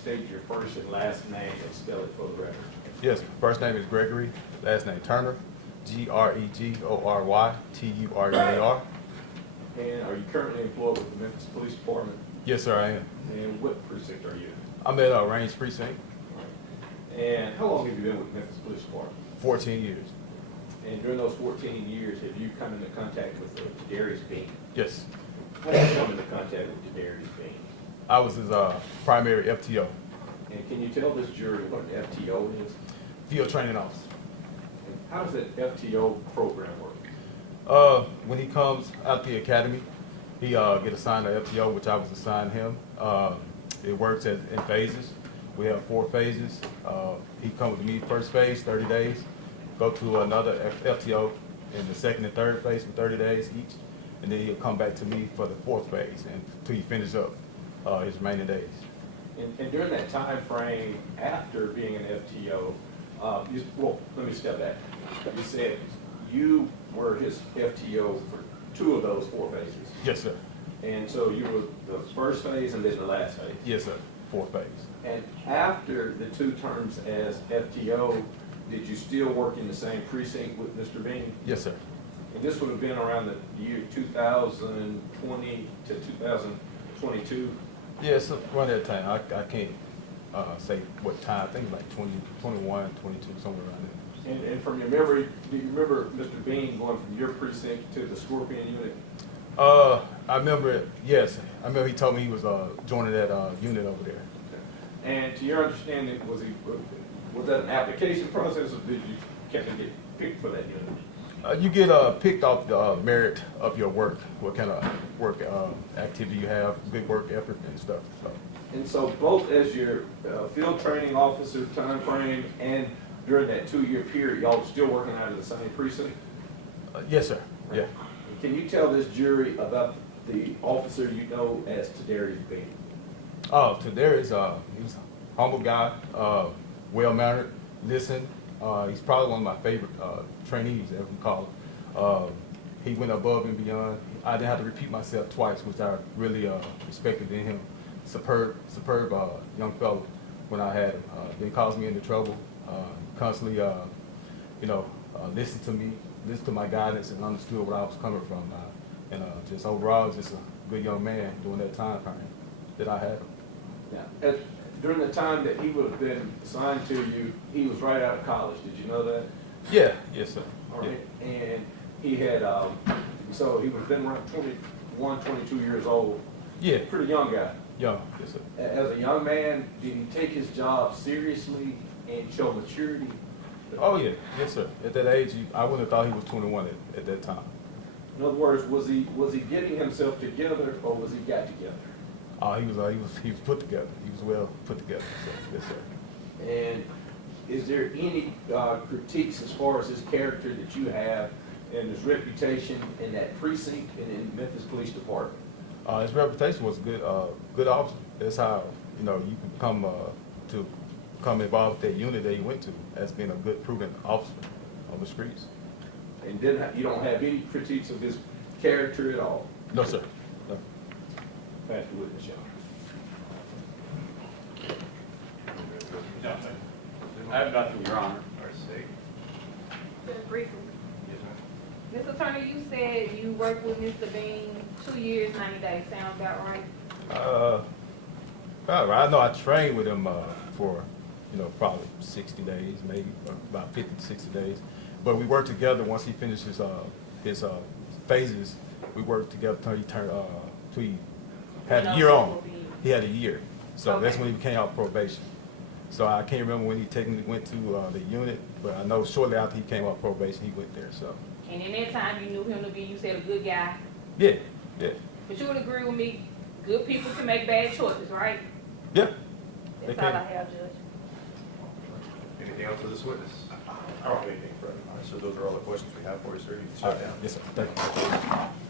state your first and last name and spell it for the record? Yes, first name is Gregory, last name Turner, Gregoryturner. And are you currently employed with the Memphis Police Department? Yes, sir, I am. And what precinct are you in? I'm at Range Precinct, And how long have you been with the Memphis Police Department? 14 years. And during those 14 years, have you come into contact with Tradarrius Bean? Yes, How did you come into contact with Tradarrius Bean? I was his primary FTO, And can you tell this jury what an FTO is? field training officer. And how does that FTO program work? When he comes out the academy, he get assigned an FTO, which I was assigned him. It works in phases. We have 4 phases. He comes with me first phase, 30 days. Go to another FTO in the second and third phase for 30 days each, and then he'll come back to me for the 4th phase until he finishes up his remaining days. And during that time frame after being an FTO, let me step back. You said you were his FTO for 2 of those 4 phases. Yes, sir. And so you were the first phase and then the last phase. Yes, sir. 4th phase. And after the 2 terms as FTO, did you still work in the same precinct with Mr. Bean? Yes, sir. And this would have been around the year 2020 to 2022? Yes, around that time. I can't say what time. I think it was like 2021, 22, somewhere around there. And from your memory, do you remember Mr. Bean going from your precinct to the Scorpion unit? I remember it, yes. I remember he told me he was joining that unit over there. And to your understanding, was that an application process, or did you kind of get picked for that unit? You get picked off the merit of your work, what kind of work activity you have, good work effort and stuff. So. And so both as your field training officer time frame and during that 2-year period, y'all were still working out of the same precinct? Yes, sir. Yeah. Can you tell this jury about the officer you know as Tradarrius Bean? Tradarrius, he was a humble guy, well-mannered, listen. He's probably one of my favorite trainees, as we call him. He went above and beyond. I didn't have to repeat myself twice, which I really respected in him. Superb young fellow when I had him. Didn't cause me into trouble. Constantly, listened to me, listened to my guidance, and understood where I was coming from. And just overall, just a good young man during that time frame that I had him. Now, during the time that he would have been assigned to you, he was right out of college. Did you know that? Yeah, yes, sir. All right. Yeah. And he had, so he would have been around 21, 22 years old. Yeah, Pretty young guy. young, yes, sir. As a young man, did he take his job seriously and show maturity? Oh, yeah, yes, sir. At that age, I wouldn't have thought he was 21 at that time. In other words, was he getting himself together, or was he got together? He was put together. He was well put together. So, yes, sir. And is there any critiques as far as his character that you have and his reputation in that precinct and in Memphis Police Department? His reputation was good. Good officer. That's how you can come involved with that unit that he went to as being a good, proven officer on the streets. And you don't have any critiques of his character at all? No, sir. No. Pass the witness, y'all. Nothing. I have nothing, Your Honor. Just briefly. Mr. Turner, you said you worked with Mr. Bean 2 years, 90 days. Sound about right? Probably. I know I trained with him for, probably 60 days, maybe, or about 50 to 60 days. But we worked together once he finished his phases. We worked together until he had a year on. He had a year. So that's when he became out probation. So I can't remember when he technically went to the unit, but I know shortly after he came off probation, he went there. So. And in that time, you knew him to be, you said, a good guy. Yeah, yeah. But you would agree with me, good people can make bad choices, right? Yeah. That's all I have, Judge. Anything else for this witness? I don't have anything further. All right, so those are all the questions we have for you, sir. You can sit down. Yes, sir. Thank you.